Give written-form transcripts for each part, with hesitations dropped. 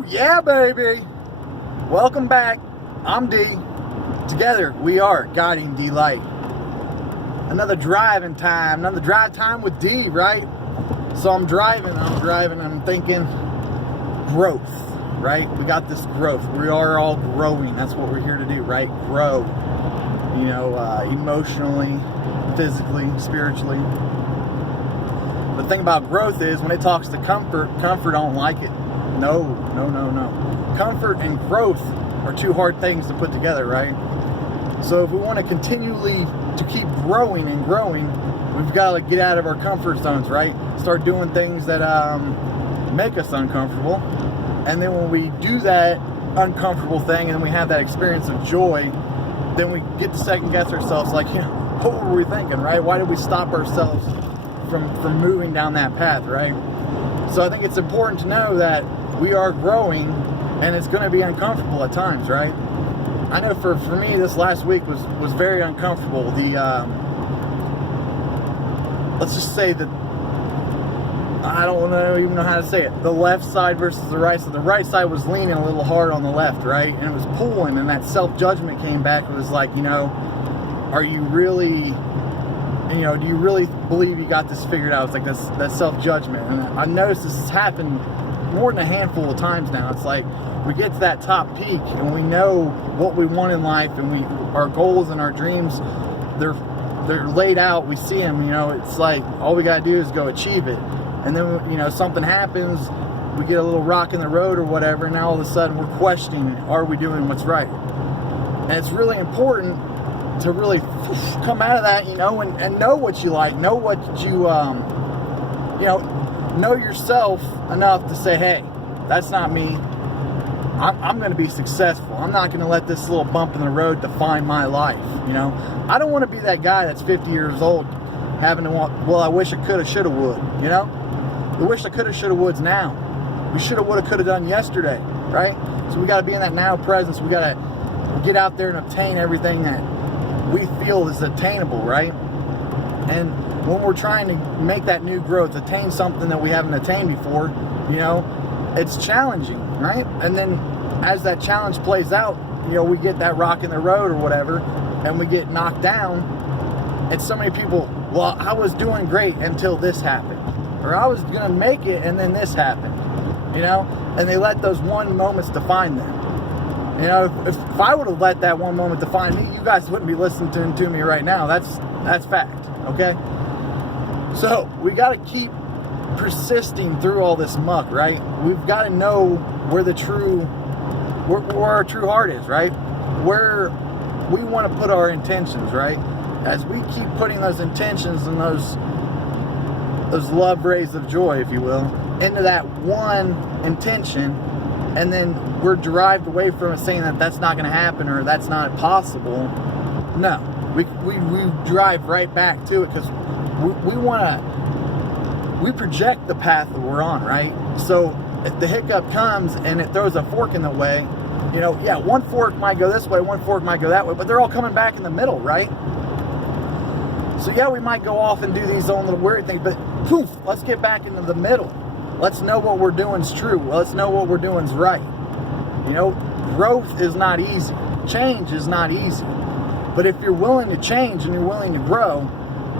Woo! Yeah, baby! Welcome back. I'm D. Together, we are Guiding D Light. Another driving time. Another drive time with D, right? So I'm driving, I'm thinking growth, right? We got this growth. We are all growing. That's what we're here to do, right? Grow. You know, emotionally, physically, spiritually. The thing about growth is when it talks to comfort don't like it. No. Comfort and growth are two hard things to put together, right? So if we want to continually to keep growing and growing, we've got to get out of our comfort zones, right? Start doing things that make us uncomfortable. And then when we do that uncomfortable thing and we have that experience of joy, then we get to second guess ourselves like, you know, what were we thinking, right? Why did we stop ourselves from moving down that path, right? So I think it's important to know that we are growing and it's going to be uncomfortable at times, right? I know for me this last week was very uncomfortable. Let's just say that I don't even know how to say it. The left side versus the right side. The right side was leaning a little hard on the left, right? And it was pulling, and that self-judgment came back. It was like, you know, are you really, you know, do you really believe you got this figured out? It's like that self-judgment. And I noticed this has happened more than a handful of times now. It's like we get to that top peak and we know what we want in life, and our goals and our dreams, they're laid out. We see them, you know. It's like all we got to do is go achieve it. And then, you know, something happens, we get a little rock in the road or whatever, and now all of a sudden we're questioning, are we doing what's right? And it's really important to really come out of that, you know, and know what you like, know what you, you know yourself enough to say, hey, that's not me. I'm going to be successful. I'm not going to let this little bump in the road define my life, you know. I don't want to be that guy that's 50 years old having to want, well, I wish I coulda, shoulda, would, you know. We wish I coulda, shoulda, woulds now. We shoulda, woulda, coulda done yesterday, right? So we got to be in that now presence. We got to get out there and obtain everything that we feel is attainable, right? And when we're trying to make that new growth, attain something that we haven't attained before, you know, it's challenging, right? And then as that challenge plays out, you know, we get that rock in the road or whatever, and we get knocked down. And so many people, well, I was doing great until this happened. Or I was going to make it and then this happened. You know? And they let those one moments define them. You know, if I would have let that one moment define me, you guys wouldn't be listening to me right now. That's fact. Okay? So, we got to keep persisting through all this muck, right? We've got to know where our true heart is, right? Where we want to put our intentions, right? As we keep putting those intentions and those love rays of joy, if you will, into that one intention, and then we're derived away from it saying that that's not going to happen or that's not possible. No, we drive right back to it because we project the path that we're on, right? So if the hiccup comes and it throws a fork in the way, you know, yeah, one fork might go this way, one fork might go that way, but they're all coming back in the middle, right? So yeah, we might go off and do these own little weird things, but poof, let's get back into the middle. Let's know what we're doing is true. Let's know what we're doing is right. You know, growth is not easy. Change is not easy. But if you're willing to change and you're willing to grow,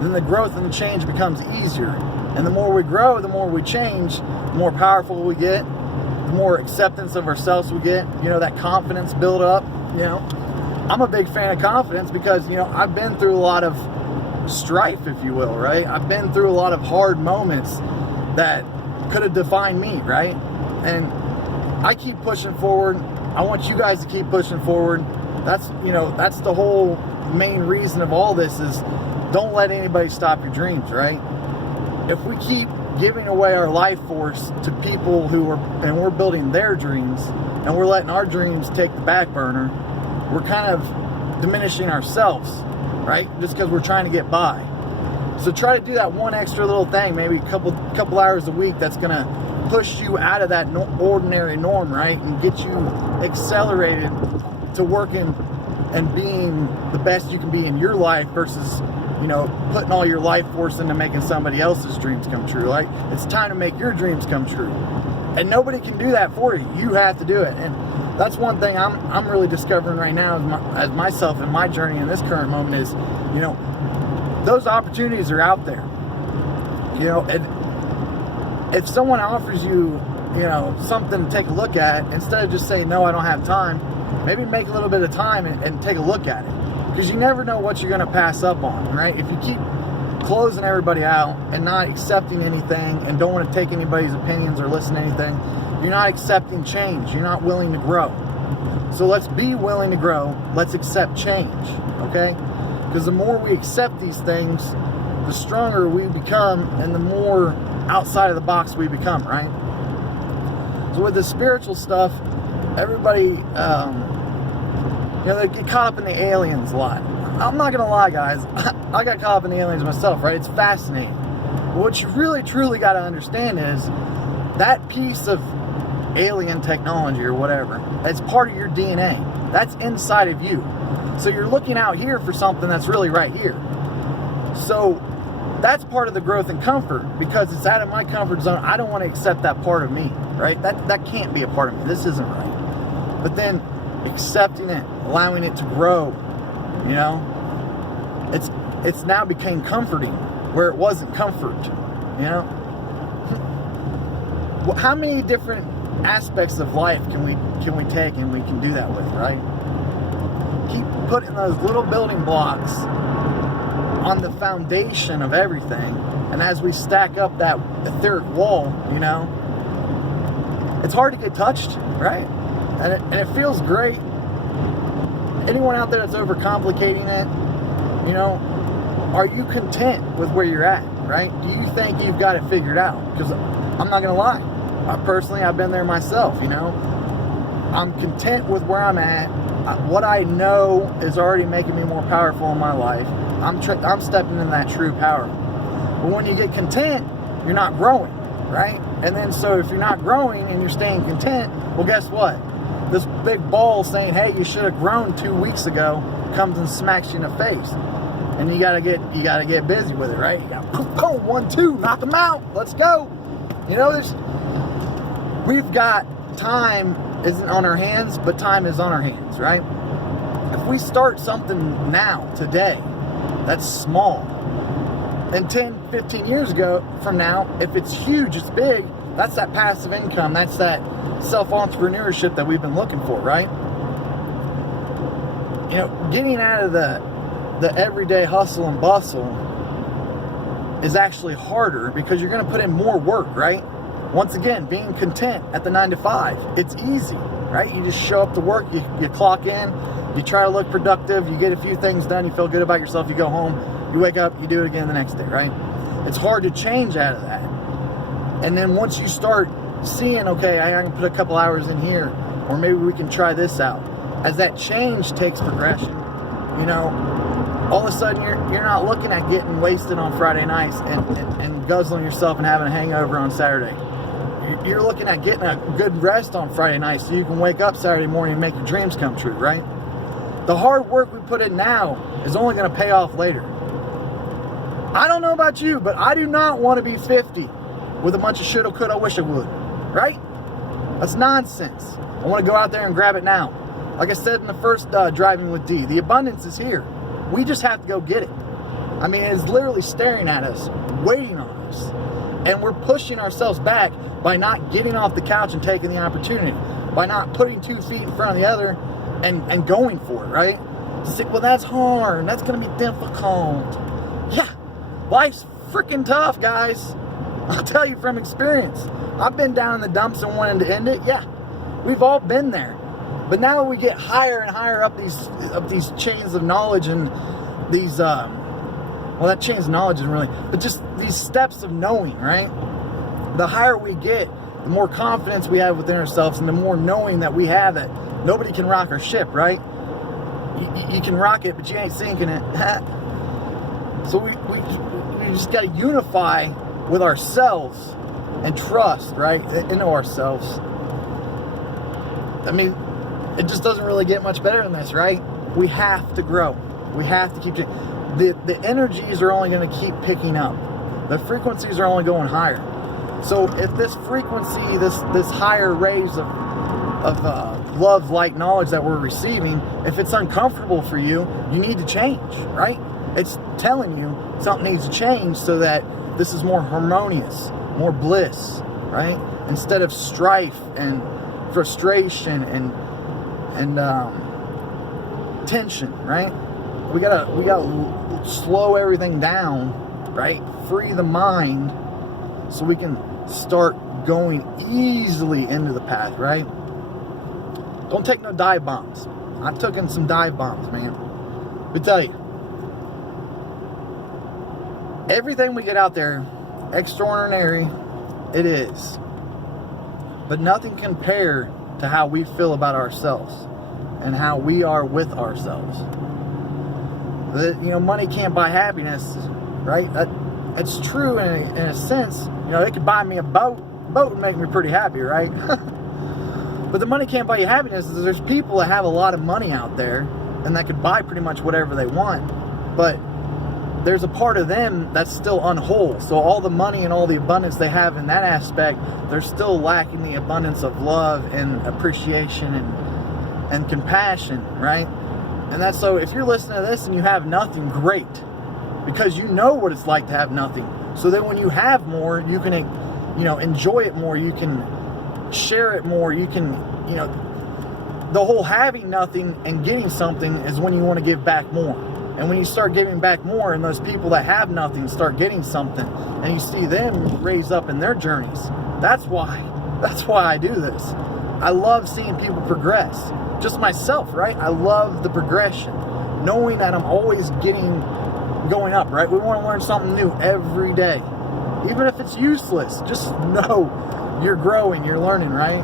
then the growth and the change becomes easier. And the more we grow, the more we change, the more powerful we get, the more acceptance of ourselves we get, you know, that confidence build up, you know. I'm a big fan of confidence because, you know, I've been through a lot of strife, if you will, right? I've been through a lot of hard moments that could have defined me, right? And I keep pushing forward. I want you guys to keep pushing forward. That's, you know, that's the whole main reason of all this is don't let anybody stop your dreams, right? If we keep giving away our life force to people and we're building their dreams and we're letting our dreams take the back burner, we're kind of diminishing ourselves, right? Just because we're trying to get by. So try to do that one extra little thing, maybe a couple hours a week that's going to push you out of that ordinary norm, right? And get you accelerated to working and being the best you can be in your life versus, you know, putting all your life force into making somebody else's dreams come true. Like, it's time to make your dreams come true. And nobody can do that for you. You have to do it. And that's one thing I'm really discovering right now as myself in my journey in this current moment is, you know, those opportunities are out there. You know, and if someone offers you, you know, something to take a look at, instead of just saying, no, I don't have time, maybe make a little bit of time and take a look at it. Because you never know what you're going to pass up on, right? If you keep closing everybody out and not accepting anything and don't want to take anybody's opinions or listen to anything, you're not accepting change. You're not willing to grow. So let's be willing to grow. Let's accept change, okay? Because the more we accept these things, the stronger we become and the more outside of the box we become, right? So with the spiritual stuff, everybody, you know, they get caught up in the aliens a lot. I'm not going to lie, guys. I got caught up in the aliens myself, right? It's fascinating. But what you really, truly got to understand is that piece of alien technology or whatever, that's part of your DNA. That's inside of you. So you're looking out here for something that's really right here. So that's part of the growth and comfort, because it's out of my comfort zone. I don't want to accept that part of me, right? That can't be a part of me. This isn't right. But then accepting it, allowing it to grow, you know, it's now became comforting where it wasn't comfort, you know. How many different aspects of life can we take and we can do that with, right? Keep putting those little building blocks on the foundation of everything, and as we stack up that etheric wall, you know, it's hard to get touched, right? And it feels great. Anyone out there that's overcomplicating it, you know, are you content with where you're at, right? Do you think you've got it figured out? Because I'm not going to lie. I've been there myself, you know. I'm content with where I'm at. What I know is already making me more powerful in my life. I'm stepping in that true power. But when you get content, you're not growing, right? And then so if you're not growing and you're staying content, well, guess what? This big ball saying, hey, you should have grown 2 weeks ago, comes and smacks you in the face. And you gotta get busy with it, right? You gotta boom, 1, 2, knock them out. Let's go. You know, we've got time isn't on our hands, but time is on our hands, right? If we start something now, today, that's small. And 10, 15 years ago from now, if it's huge, it's big, that's that passive income, that's that self-entrepreneurship that we've been looking for, right? You know, getting out of the everyday hustle and bustle is actually harder because you're going to put in more work, right? Once again, being content at the 9 to 5, it's easy, right? You just show up to work, you clock in, you try to look productive, you get a few things done, you feel good about yourself, you go home, you wake up, you do it again the next day, right? It's hard to change out of that. And then once you start seeing, okay, I can put a couple hours in here, or maybe we can try this out. As that change takes progression, you know, all of a sudden you're not looking at getting wasted on Friday nights and guzzling yourself and having a hangover on Saturday. You're looking at getting a good rest on Friday night so you can wake up Saturday morning and make your dreams come true, right? The hard work we put in now is only going to pay off later. I don't know about you, but I do not want to be 50 with a bunch of shoulda, coulda, wisha, would, right? That's nonsense. I want to go out there and grab it now. Like I said in the first Driving with D, the abundance is here. We just have to go get it. I mean, it's literally staring at us, waiting on us. And we're pushing ourselves back by not getting off the couch and taking the opportunity, by not putting 2 feet in front of the other and going for it, right? To say, well, that's hard. That's going to be difficult. Yeah, life's freaking tough, guys. I'll tell you from experience. I've been down in the dumps and wanting to end it. Yeah, we've all been there. But now we get higher and higher up these chains of knowledge and these, well, that chains of knowledge isn't really, but just these steps of knowing, right? The higher we get, the more confidence we have within ourselves and the more knowing that we have that nobody can rock our ship, right? You can rock it, but you ain't sinking it. So we just got to unify with ourselves and trust, right, into ourselves. I mean, it just doesn't really get much better than this, right? We have to grow. We have to keep the energies are only going to keep picking up. The frequencies are only going higher. So if this frequency, this higher rays of love, light, knowledge that we're receiving, if it's uncomfortable for you, you need to change, right? It's telling you something needs to change so that this is more harmonious, more bliss, right? Instead of strife and frustration and tension, right? We gotta slow everything down, right? Free the mind so we can start going easily into the path, right? Don't take no dive bombs. I've taken some dive bombs, man. But tell you, everything we get out there, extraordinary, it is. But nothing compared to how we feel about ourselves and how we are with ourselves. Money can't buy happiness, right? That's true in a sense. It could buy me a boat. A boat would make me pretty happy, right? But the money can't buy you happiness. There's people that have a lot of money out there and that could buy pretty much whatever they want. But there's a part of them that's still unwhole. So all the money and all the abundance they have in that aspect, they're still lacking the abundance of love and appreciation and compassion, right? And that's so if you're listening to this and you have nothing, great. Because you know what it's like to have nothing. So then when you have more, you can, enjoy it more. You can share it more. You can, the whole having nothing and getting something is when you want to give back more. And when you start giving back more and those people that have nothing start getting something and you see them raise up in their journeys, that's why I do this. I love seeing people progress. Just myself, right? I love the progression. Knowing that I'm always going up, right? We want to learn something new every day. Even if it's useless, just know you're growing, you're learning, right?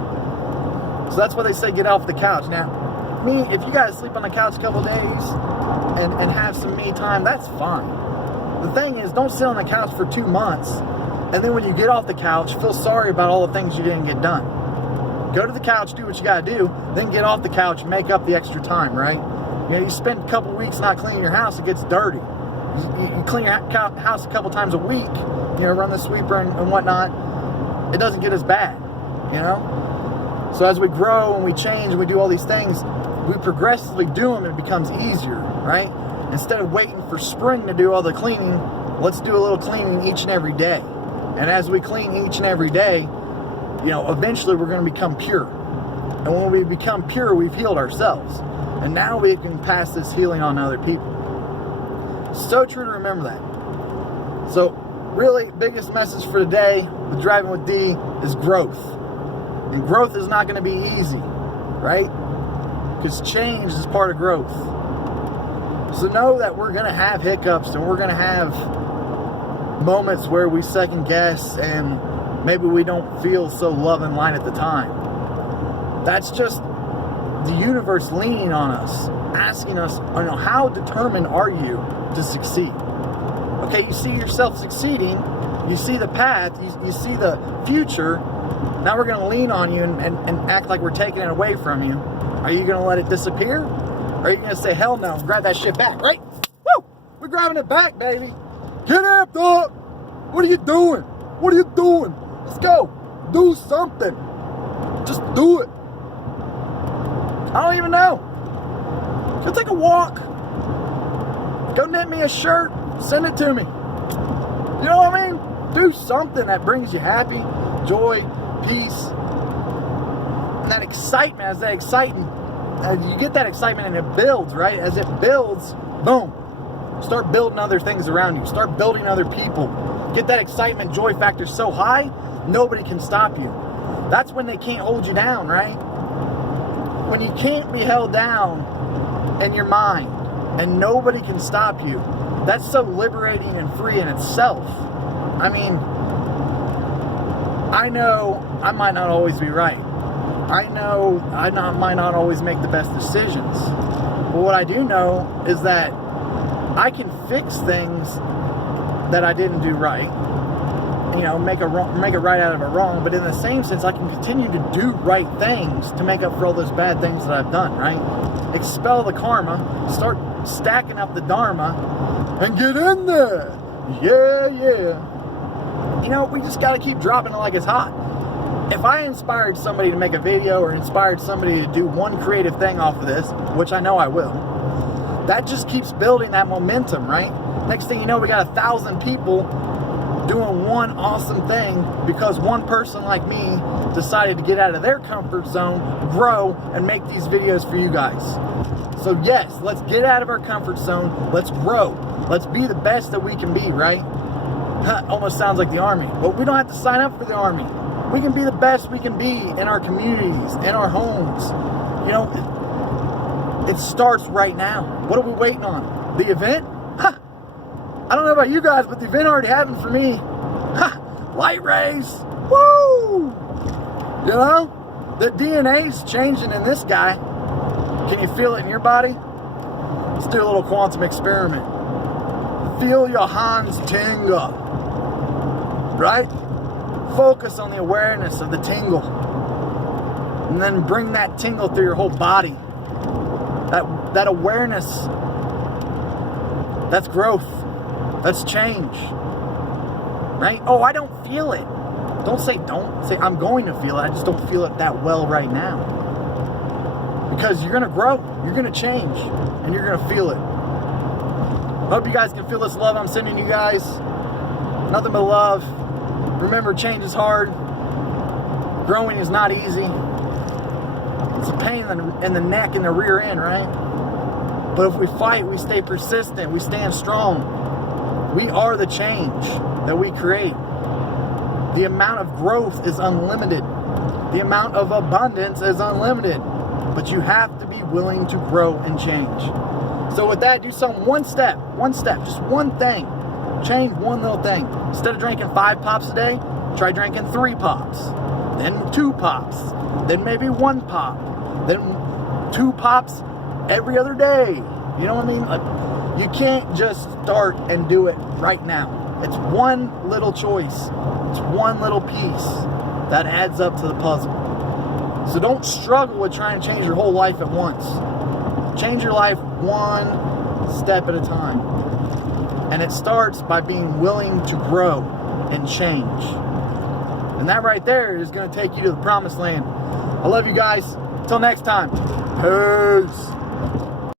So that's why they say get off the couch. Now, if you guys sleep on the couch a couple days and have some me time, that's fine. The thing is, don't sit on the couch for 2 months and then when you get off the couch, feel sorry about all the things you didn't get done. Go to the couch, do what you gotta do, then get off the couch and make up the extra time, right? You spend a couple weeks not cleaning your house, it gets dirty. You clean your house a couple times a week, run the sweeper and whatnot, it doesn't get as bad, So as we grow and we change and we do all these things, we progressively do them and it becomes easier, right? Instead of waiting for spring to do all the cleaning, let's do a little cleaning each and every day. And as we clean each and every day, eventually we're going to become pure. And when we become pure, we've healed ourselves. And now we can pass this healing on to other people. So true to remember that. So, really, biggest message for today with Driving with D is growth. And growth is not going to be easy, right? Because change is part of growth. So know that we're going to have hiccups and we're going to have moments where we second guess and maybe we don't feel so love and light at the time. That's just the universe leaning on us, asking us, how determined are you to succeed? Okay, you see yourself succeeding, you see the path, you see the future. Now we're going to lean on you and act like we're taking it away from you. Are you going to let it disappear? Or are you going to say, hell no, and grab that shit back, right? Woo! We're grabbing it back, baby. Get amped up! What are you doing? What are you doing? Let's go. Do something. Just do it. I don't even know. Go take a walk. Go knit me a shirt. Send it to me. You know what I mean? Do something that brings you happy, joy, peace. And that excitement, as you get that excitement and it builds, right? As it builds, boom. Start building other things around you. Start building other people. Get that excitement, joy factor so high, nobody can stop you. That's when they can't hold you down, right? When you can't be held down in your mind and nobody can stop you, that's so liberating and free in itself. I mean, I know I might not always be right. I know I might not always make the best decisions. But what I do know is that I can fix things that I didn't do right. Make it right out of a wrong. But in the same sense, I can continue to do right things to make up for all those bad things that I've done, right? Expel the karma, start stacking up the dharma, and get in there. Yeah. you know, we just got to keep dropping it like it's hot. If I inspired somebody to make a video or inspired somebody to do one creative thing off of this, which I know I will, that just keeps building that momentum, right? Next thing you know, we got 1,000 people doing one awesome thing because one person like me decided to get out of their comfort zone, grow, and make these videos for you guys. So yes, let's get out of our comfort zone. Let's grow. Let's be the best that we can be, right? Almost sounds like the Army. But we don't have to sign up for the Army. We can be the best we can be in our communities, in our homes. You know, it starts right now. What are we waiting on? The event? I don't know about you guys, but the event already happened for me. Light rays. Woo! You know, the DNA's changing in this guy. Can you feel it in your body? Let's do a little quantum experiment. Feel your hands tingle. Right? Focus on the awareness of the tingle. And then bring that tingle through your whole body. That awareness, that's growth. That's change. Right? Oh, I don't feel it. Don't say don't. Say I'm going to feel it. I just don't feel it that well right now. Because you're going to grow. You're going to change. And you're going to feel it. Hope you guys can feel this love I'm sending you guys. Nothing but love. Remember, change is hard. Growing is not easy. It's a pain in the neck and the rear end, right? But if we fight, we stay persistent, we stand strong. We are the change that we create. The amount of growth is unlimited. The amount of abundance is unlimited. But you have to be willing to grow and change. So with that, do one step, just one thing. Change one little thing. Instead of drinking 5 pops a day, try drinking 3 pops. Then 2 pops. Then maybe 1 pop. Then 2 pops every other day. You know what I mean? Like, you can't just start and do it right now. It's one little choice. It's one little piece that adds up to the puzzle. So don't struggle with trying to change your whole life at once. Change your life one step at a time. And it starts by being willing to grow and change. And that right there is going to take you to the promised land. I love you guys. Until next time. Peace.